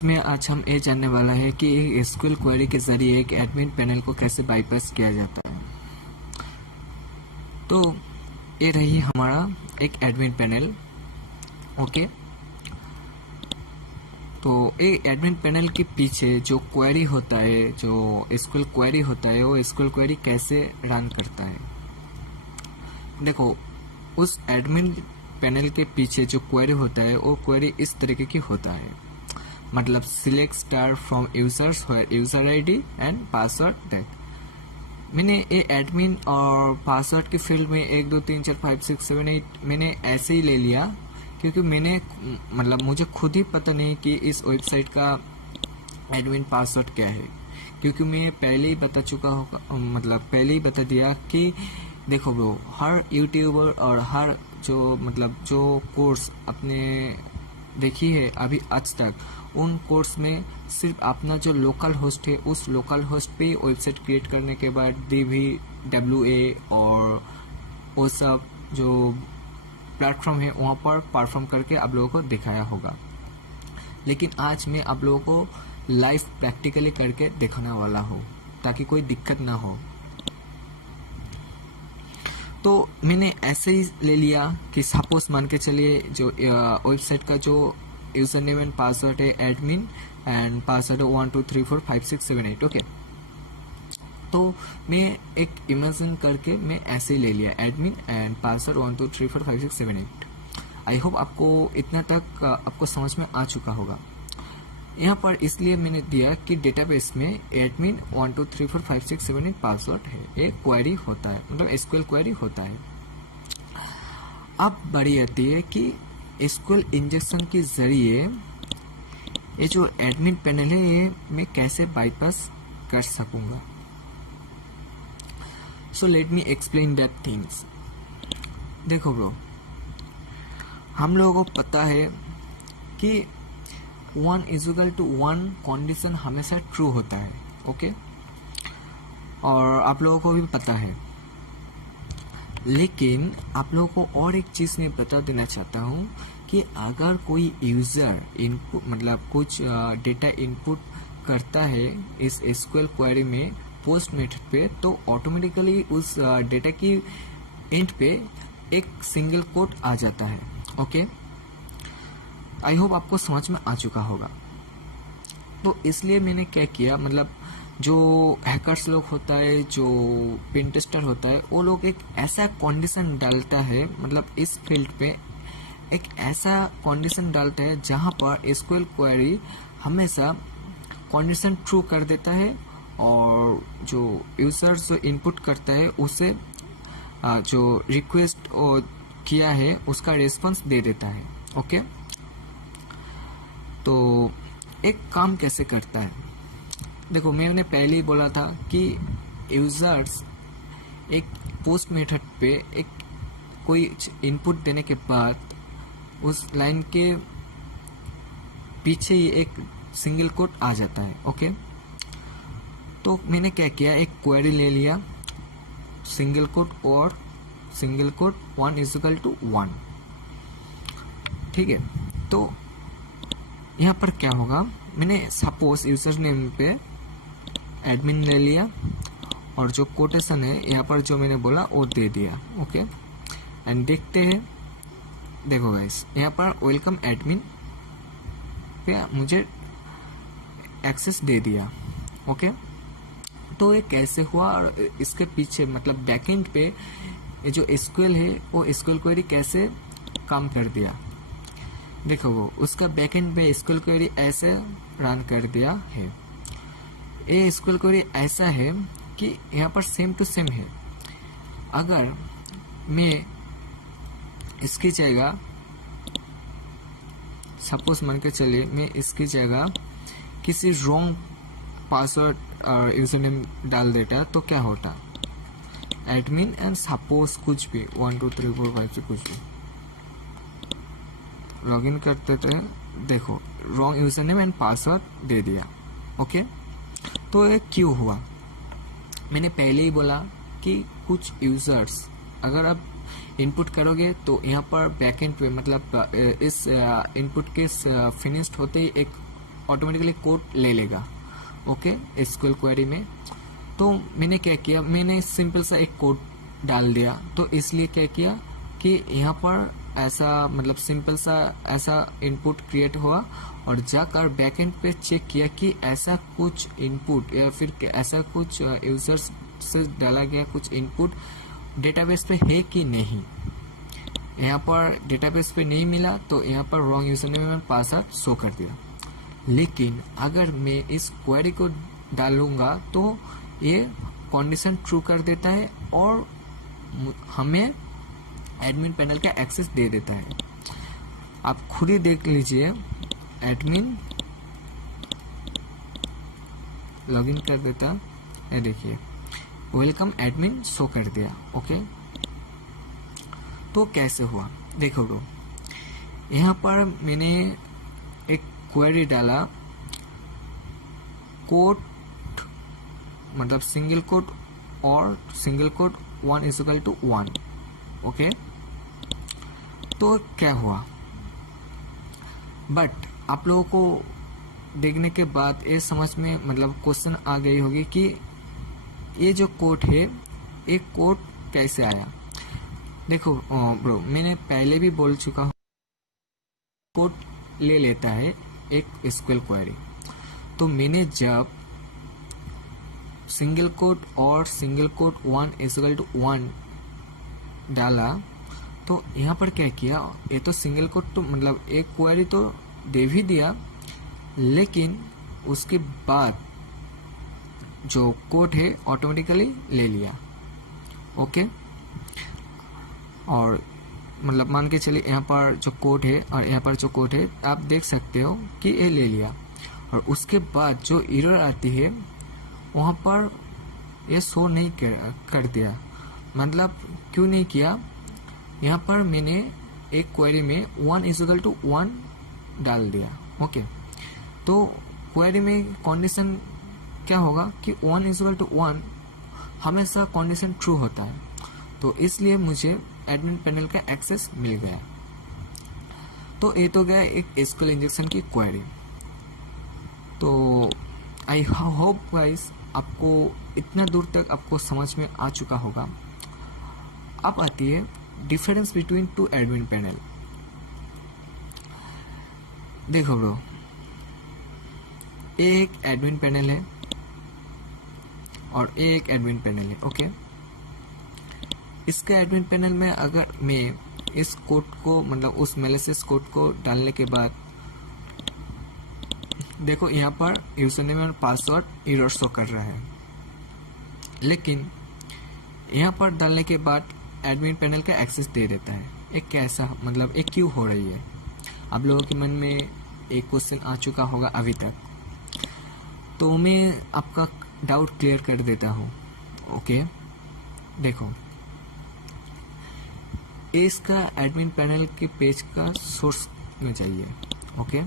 में आज हम ये जानने वाला है कि एक एसक्यूएल क्वेरी के जरिए एक एडमिन पैनल को कैसे बाईपास किया जाता है। तो ये रही हमारा एक एडमिन पैनल। ओके, तो ये एडमिन पैनल के पीछे जो क्वेरी होता है, जो एसक्यूएल क्वेरी होता है, वो एसक्यूएल क्वेरी कैसे रन करता है। देखो, उस एडमिन पैनल के पीछे जो क्वेरी होता है वो क्वेरी इस तरीके की होता है, मतलब select star from users where user ID and password that. मैंने ये एडमिन और पासवर्ड के फील्ड में 1 2 3 4 5 6 7 8 मैंने ऐसे ही ले लिया, क्योंकि मैंने मतलब मुझे खुद ही पता नहीं कि इस वेबसाइट का एडमिन पासवर्ड क्या है, क्योंकि मैं पहले ही बता चुका होगा, मतलब पहले ही बता दिया कि देखो ब्रो, हर यूट्यूबर और हर जो कोर्स अपने देखी है अभी आज तक, उन कोर्स में सिर्फ अपना जो लोकल होस्ट है उस लोकल होस्ट पे वेबसाइट क्रिएट करने के बाद DVWA और वो सब जो प्लेटफॉर्म है वहाँ पर परफॉर्म करके आप लोगों को दिखाया होगा। लेकिन आज मैं आप लोगों को लाइव प्रैक्टिकली करके दिखाने वाला हूँ ताकि कोई दिक्कत ना हो। तो मैंने ऐसे ही ले लिया कि सपोज मान के चलिए जो वेबसाइट का जो यूजर नेम एंड पासवर्ड है एडमिन एंड पासवर्ड 1 2 3 4 5 6 7 8। ओके, तो मैं एक इमेजिन करके मैं ऐसे ही ले लिया admin and password 1 2 3 4 5 6 7 8। I hope आपको इतना तक आपको समझ में आ चुका होगा। यहाँ पर इसलिए मैंने दिया कि डेटाबेस में एडमिन 1 2 3 4 5 6 7 8 पासवर्ड है, एक क्वेरी होता है, मतलब एसक्यूएल क्वेरी होता है। अब बारी आती है कि एसक्यूएल इंजेक्शन के जरिए ये जो एडमिन पैनल है ये मैं कैसे बाईपास कर सकूंगा। So let me explain that things. देखो ब्रो, हम लोगों को पता है कि 1 = 1 कंडीशन हमेशा ट्रू होता है। ओके, और आप लोगों को भी पता है, लेकिन आप लोगों को और एक चीज मैं बता देना चाहता हूँ कि अगर कोई यूजर इनपुट मतलब कुछ डेटा इनपुट करता है इस एसक्यूएल क्वेरी में पोस्ट मेथड पे, तो ऑटोमेटिकली उस डेटा की एंड पे एक सिंगल कोड आ जाता है। ओके, आई होप आपको समझ में आ चुका होगा। तो इसलिए मैंने क्या किया, मतलब जो हैकर्स लोग होता है, जो पिन टेस्टर होता है, वो लोग एक ऐसा कंडीशन डालता है, मतलब इस फील्ड पे एक ऐसा कंडीशन डालता है जहां पर एसक्यूएल क्वेरी हमेशा कंडीशन ट्रू कर देता है और जो यूजर जो इनपुट करता है उसे जो रिक्वेस्ट किया है उसका रिस्पांस दे देता है। ओके, तो एक काम कैसे करता है, देखो मैंने पहले ही बोला था कि यूजर्स एक पोस्ट मेथड पे एक कोई इनपुट देने के बाद उस लाइन के पीछे ही एक सिंगल कोड आ जाता है। ओके, तो मैंने क्या किया, एक क्वेरी ले लिया, सिंगल कोड और सिंगल कोड 1 = 1। ठीक है, तो यहाँ पर क्या होगा, मैंने सपोज यूजर नेम पे एडमिन ले लिया और जो कोटेशन है यहाँ पर जो मैंने बोला वो दे दिया। ओके, एंड देखते हैं, देखो गाइस यहाँ पर वेलकम एडमिन पे मुझे एक्सेस दे दिया। ओके, तो ये कैसे हुआ और इसके पीछे मतलब बैकएंड पे ये जो एसक्यूएल है वो एसक्यूएल क्वेरी कैसे काम कर दिया। देखो वो उसका बैकएंड पे एसक्यूएल क्वेरी ऐसे रन कर दिया है। ये एसक्यूएल क्वेरी ऐसा है कि यहाँ पर सेम टू सेम है। अगर मैं इसकी जगह सपोज मान के चलिए मैं इसकी जगह किसी रॉन्ग पासवर्ड और यूजर नेम डाल देता तो क्या होता, एडमिन एंड सपोज कुछ भी 1 2 3 4 5 6 कुछ भी लॉगिन करते थे, देखो wrong user name and password दे दिया। ओके, तो ये क्यों हुआ, मैंने पहले ही बोला कि कुछ यूजर्स अगर आप इनपुट करोगे तो यहाँ पर बैकएंड पे मतलब इस इनपुट के फिनिश्ड होते ही एक ऑटोमेटिकली कोड ले लेगा। ओके, एसक्यूएल क्वेरी में तो मैंने क्या किया, मैंने सिंपल सा एक कोड डाल दिया। तो इसलिए क्या किया कि यहाँ पर ऐसा मतलब सिंपल सा ऐसा इनपुट क्रिएट हुआ और जाकर बैकएंड पे चेक किया कि ऐसा कुछ इनपुट या फिर ऐसा कुछ यूजर्स से डाला गया कुछ इनपुट डेटाबेस पे है कि नहीं। यहाँ पर डेटाबेस पे नहीं मिला तो यहाँ पर रॉन्ग यूजर नेम और पासवर्ड शो कर दिया। लेकिन अगर मैं इस क्वेरी को डालूंगा तो ये कंडीशन ट्रू कर देता है और हमें एडमिन पैनल का एक्सेस दे देता है। आप खुद ही देख लीजिए, एडमिन लॉगिन कर देता है, देखिए वेलकम एडमिन शो कर दिया। ओके, तो कैसे हुआ देखो ब्रो, यहाँ पर मैंने एक क्वेरी डाला, कोड मतलब सिंगल कोड और सिंगल कोड 1:1। ओके, तो क्या हुआ, बट आप लोगों को देखने के बाद ये समझ में मतलब क्वेश्चन आ गई होगी कि ये जो कोड है ये कोड कैसे आया। देखो ब्रो, मैंने पहले भी बोल चुका हूँ, कोड ले लेता है एक एसक्यूएल क्वेरी। तो मैंने जब सिंगल कोड और सिंगल कोड 1:1 डाला तो यहाँ पर क्या किया, ये तो सिंगल कोड तो मतलब एक क्वेरी तो दे भी दिया, लेकिन उसके बाद जो कोड है ऑटोमेटिकली ले लिया। ओके, और मतलब मान के चलिए यहाँ पर जो कोड है और यहाँ पर जो कोड है आप देख सकते हो कि ये ले लिया, और उसके बाद जो एरर आती है वहाँ पर ये शो नहीं कर दिया। मतलब क्यों नहीं किया, यहाँ पर मैंने एक क्वेरी में 1:1 डाल दिया। ओके, तो क्वेरी में कंडीशन क्या होगा कि 1:1 हमेशा कंडीशन ट्रू होता है, तो इसलिए मुझे एडमिन पैनल का एक्सेस मिल गया। तो ये तो गया एक एसक्यूएल इंजेक्शन की क्वेरी। तो आई होप गाइस आपको इतना दूर तक आपको समझ में आ चुका होगा। अब आती है difference between two admin panel. देखो ब्रो, एक एडमिन पैनल है और एक एडमिन पैनल है। ओके, इसका एडमिन पैनल में अगर मैं इस कोड को मतलब उस मैलिशियस कोड को डालने के बाद देखो यहाँ पर यूजर नेम और पासवर्ड एरर शो कर रहा है, लेकिन यहाँ पर डालने के बाद एडमिन पैनल का एक्सेस दे देता है। एक कैसा मतलब एक क्यों हो रही है, आप लोगों के मन में एक क्वेश्चन आ चुका होगा अभी तक, तो मैं आपका डाउट क्लियर कर देता हूँ। ओके, देखो इसका एडमिन पैनल के पेज का सोर्स में चाहिए। ओके,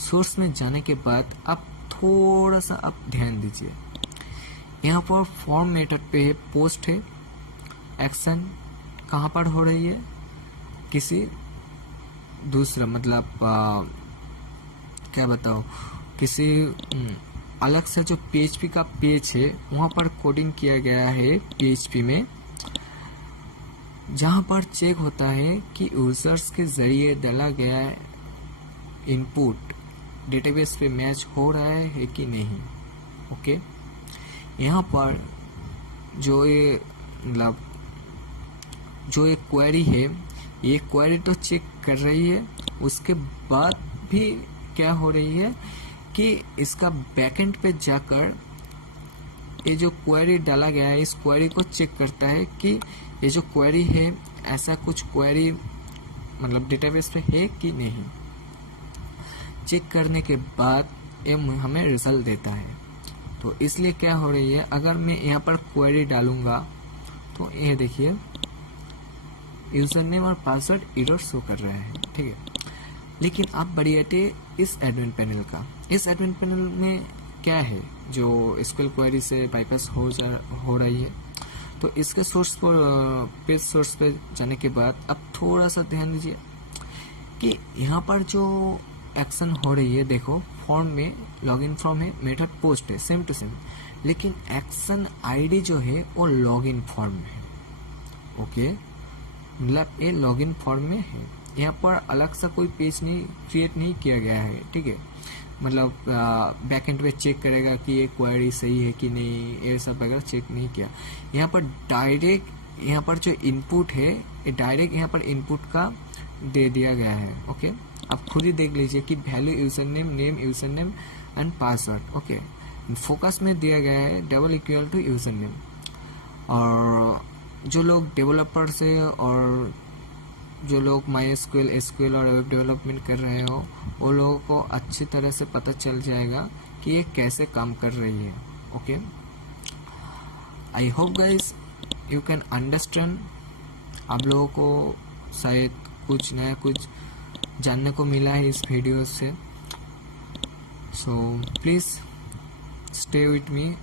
सोर्स में जाने के बाद आप थोड़ा सा आप ध्यान दीजिए, यहाँ पर फॉर्म मेथड पे है, पोस्ट है, एक्शन कहाँ पर हो रही है, किसी दूसरा मतलब क्या बताओ, किसी अलग से जो PHP का पेज है वहाँ पर कोडिंग किया गया है PHP में, जहाँ पर चेक होता है कि यूजर्स के जरिए डाला गया इनपुट डेटाबेस पे मैच हो रहा है कि नहीं। ओके, यहाँ पर जो ये मतलब जो एक क्वेरी है, ये क्वेरी तो चेक कर रही है, उसके बाद भी क्या हो रही है कि इसका बैकएंड पे जाकर ये जो क्वेरी डाला गया है इस क्वेरी को चेक करता है कि ये जो क्वेरी है ऐसा कुछ क्वेरी मतलब डेटाबेस पे है कि नहीं। चेक करने के बाद ये हमें रिजल्ट देता है। तो इसलिए क्या हो रही है, अगर मैं यहाँ पर क्वेरी डालूंगा तो ये देखिए यूजर नेम और पासवर्ड एरर शो कर रहा है, ठीक है। लेकिन आप बढ़िया इस एडमिन पैनल का, इस एडमिन पैनल में क्या है जो एसक्यूएल क्वेरी से बाईपास हो रही है। तो इसके सोर्स पर पेज सोर्स पे जाने के बाद आप थोड़ा सा ध्यान दीजिए कि यहाँ पर जो एक्शन हो रही है, देखो फॉर्म में लॉगिन फॉर्म है, मेथड पोस्ट है, सेम टू सेम, लेकिन एक्शन आईडी जो है वो लॉगिन फॉर्म में है। ओके, मतलब ये लॉगिन फॉर्म में है, यहाँ पर अलग सा कोई पेज नहीं क्रिएट नहीं किया गया है, ठीक है। मतलब बैकएंड पे चेक करेगा कि ये क्वेरी सही है कि नहीं, ये सब वगैरह चेक नहीं किया। यहाँ पर डायरेक्ट यहाँ पर जो इनपुट है ये डायरेक्ट यहाँ पर इनपुट का दे दिया गया है। ओके, आप खुद ही देख लीजिए कि value user name user name and password. Okay, focus में दिया गया है double equal to user name. और जो लोग डेवलपर्स है और जो लोग MySQL, SQL और वेब डेवलपमेंट कर रहे हो, वो लोगों को अच्छी तरह से पता चल जाएगा कि ये कैसे काम कर रही है। Okay, I hope guys you can understand. आप लोगों को शायद कुछ नया कुछ जानने को मिला है इस वीडियो से। So please stay with me.